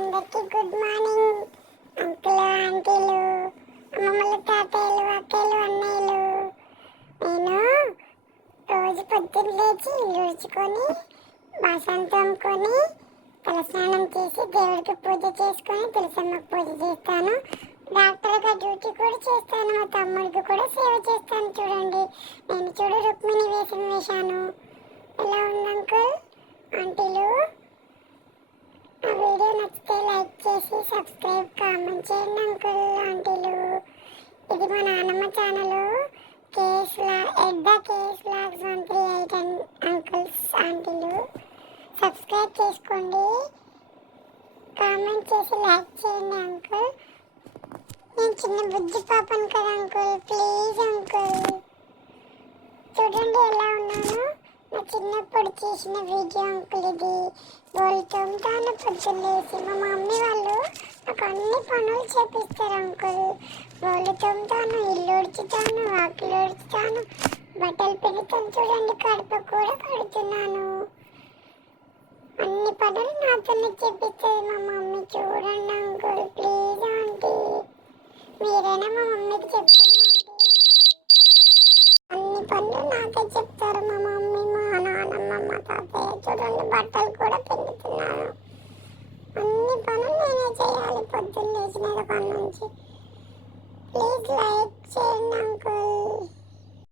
అందరికీ good morning. Uncle ఆంటీలు అమ్మమ్మలు తాతయ్యలు అక్కలు అన్నయ్యలు. నేను రోజు పొద్దున్న లేచి ఇల్లు ఉడుచుకొని బాసన తోముకొని తలస్నానం చేసి దేవుడికి పూజ చేసుకొని తులసమ్మకి పూజ చేస్తాను. డాక్టర్గా డ్యూటీ కూడా చేస్తాను మా తమ్ముడికి కూడా సేవ చేస్తాను చూడండి. నేను చూడు రుక్మిణి వేషం వేశాను. ఎలా ఉంది అంకుల్ ఆంటీలు ఆ వీడియో నచ్చితే లైక్ చేసి సబ్స్క్రైబ్ కామెంట్ చేయండి అంకుల్ ఆంటీలు. ఇది మా నాన్నమ్మ channel KS at the case logs one three eight uncles ఆంటీలు. Subscribe చేసుకోండి. కామెంట్ చేసి లైక్ చేయండి అంకుల్. నేను చిన్న బుజ్జి పాపను కదా అంకుల్ ప్లీజ్ అంకుల్. చూడండి ఎలా ఉన్నాను. నా చిన్నప్పుడు చేసిన వీడియో అంకుల్ ఇది. బోల్తో తాను పొద్దున్నేసి మా మమ్మీ వాళ్ళు నాకు అన్ని పనులు చేపిస్తారు అంకుల్. రోడ్లు తోముతాను ఇల్లు ఉడుచుతాను వాకిలు ఉడుచుతాను బట్టలు పెడతాను చూడండి కడప కూడా కడుతున్నాను. అన్ని పనులు నాతోనే చేపిస్తుంది మా మమ్మీ. చూడండి అంకుల్ ప్లీజ్ ఆంటీ. మీరైనా మా మమ్మీకి చెప్పండి అన్ని పనులు నాకే చెప్తారు మా మమ్మీ మా నాన్నమ్మ మా తాతయ్య. చూడండి బట్టలు కూడా like